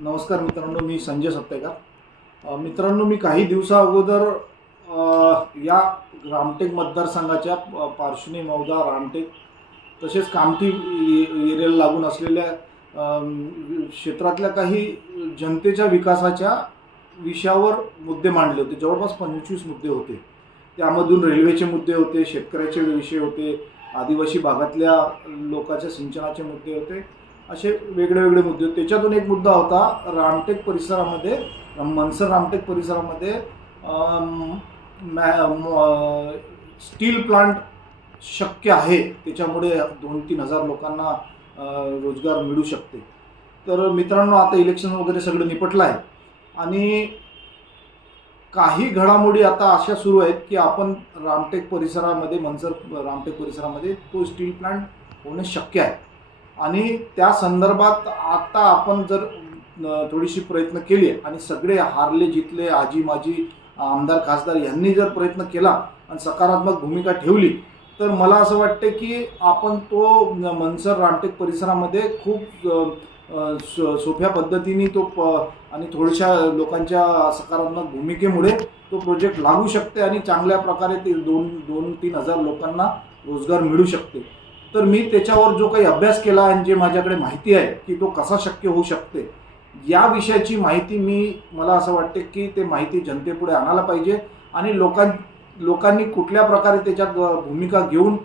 नमस्कार मित्रांनो मी संजय सप्तेकर. मित्रांनो मी काही दिवसा अगोदर या रामटेक मतदारसंघाच्या पार्श्वनी मौदा रामटेक तसेच कामठी ए- एरियाला लागून असलेल्या क्षेत्रातल्या काही जनतेच्या विकासाच्या विषयावर मुद्दे मांडले होते. जवळपास पंचवीस मुद्दे होते. त्यामधून रेल्वेचे मुद्दे होते शेतकऱ्याचे विषय होते आदिवासी भागातल्या लोकांच्या सिंचनाचे मुद्दे होते. असे वेगळे वेगळे मुद्दे. होते त्याच्यातून एक मुद्दा होता रामटेक परिसरामध्ये मनसर रामटेक परिसरामध्ये मॅ- स्टील प्लांट शक्य आहे. त्याच्यामुळे दोन तीन हजार लोकांना रोजगार मिळू शकते. तर मित्रांनो आता इलेक्शन वगैरे सगळं निपटलं आहे आणि काही घडामोडी आता अशा सुरू आहेत की आपण रामटेक परिसरामध्ये मनसर रामटेक परिसरामध्ये तो स्टील प्लांट होणं शक्य आहे. आणि त्या संदर्भात आता आपण जर थोडीशी प्रयत्न केली आणि सगळे हारले जितले आजी माजी आमदार खासदार यांनी जर प्रयत्न केला आणि सकारात्मक भूमिका ठेवली तर मला असं वाटतं की आपण तो मनसर रामटेक परिसरामध्ये खूप सोप्या पद्धतीने तो प आणि थोड्याशा लोकांच्या सकारात्मक भूमिकेमुळे तो प्रोजेक्ट लागू शकते आणि चांगल्या प्रकारे ते दोन दोन तीन हजार लोकांना रोजगार मिळू शकते. तर मी त्याच्यावर जो काही अभ्यास केला आणि जे माझ्याकडे माहिती आहे की तो कसा शक्य होऊ शकते या विषयाची माहिती मी मला असं वाटते की ते माहिती जनतेपुढे आणायला पाहिजे आणि लोकां लोकांनी कुठल्या प्रकारे त्याच्यात भूमिका घेऊन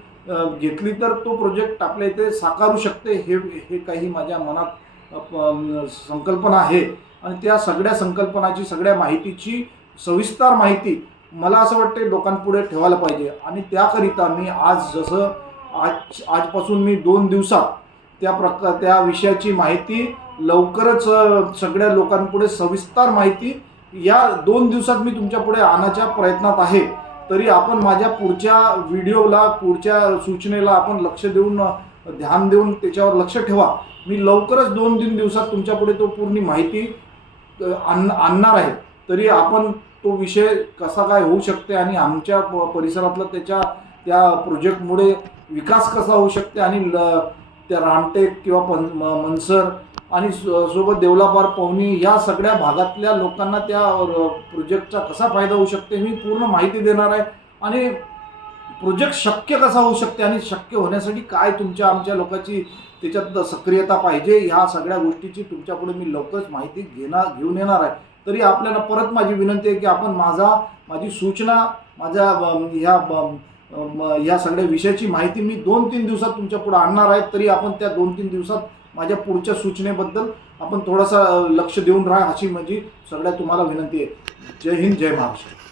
घेतली तर तो प्रोजेक्ट आपल्या इथे साकारू शकते हे हे काही माझ्या मनात प- संकल्पना आहे. आणि त्या सगळ्या संकल्पनाची सगळ्या माहितीची सविस्तर माहिती मला असं वाटते लोकांपुढे ठेवायला पाहिजे. आणि त्याकरिता मी आज जसं आज आजपासून मी दोन दिवसात त्या प्रकार त्या विषयाची माहिती लवकरच सगळ्या लोकांपुढे सविस्तर माहिती या दोन दिवसात मी तुमच्यापुढे आणायच्या प्रयत्नात आहे. तरी आपण माझ्या पुढच्या व्हिडिओला पुढच्या सूचनेला आपण लक्ष देऊन ध्यान देऊन त्याच्यावर लक्ष ठेवा. मी लवकरच दोन तीन दिवसात तुमच्यापुढे तो पूर्ण माहिती आण आणणार आहे. तरी आपण तो विषय कसा काय होऊ शकते आणि आमच्या प- परिसरातला त्याच्या त्या प्रोजेक्टमुळे विकास कसा होऊ शकते आणि ल त्या रामटेक किंवा पन म- मनसर आणि सो- सोबत देवलापार पवनी या सगळ्या भागातल्या लोकांना त्या प्रोजेक्टचा कसा फायदा होऊ शकते मी पूर्ण माहिती देणार आहे. आणि प्रोजेक्ट शक्य कसा होऊ शकते आणि शक्य होण्यासाठी काय तुमच्या आमच्या लोकांची त्याच्यात सक्रियता पाहिजे ह्या सगळ्या गोष्टीची तुमच्यापुढे मी लवकरच माहिती घेणार घेऊन येणार आहे. तरी आपल्याला परत माझी विनंती आहे की आपण माझा माझी सूचना माझ्या ह्या अम, ह्या सगळ्या विषयाची माहिती मी दोन तीन दिवसात तुमच्यापुढे आणणार आहे तरी आपण त्या दोन तीन दिवसात माझ्या पुढच्या सूचनेबद्दल आपण थोडासा लक्ष देऊन राहा अशी माझी सगळ्या तुम्हाला विनंती आहे. जय हिंद जय महाराष्ट्र.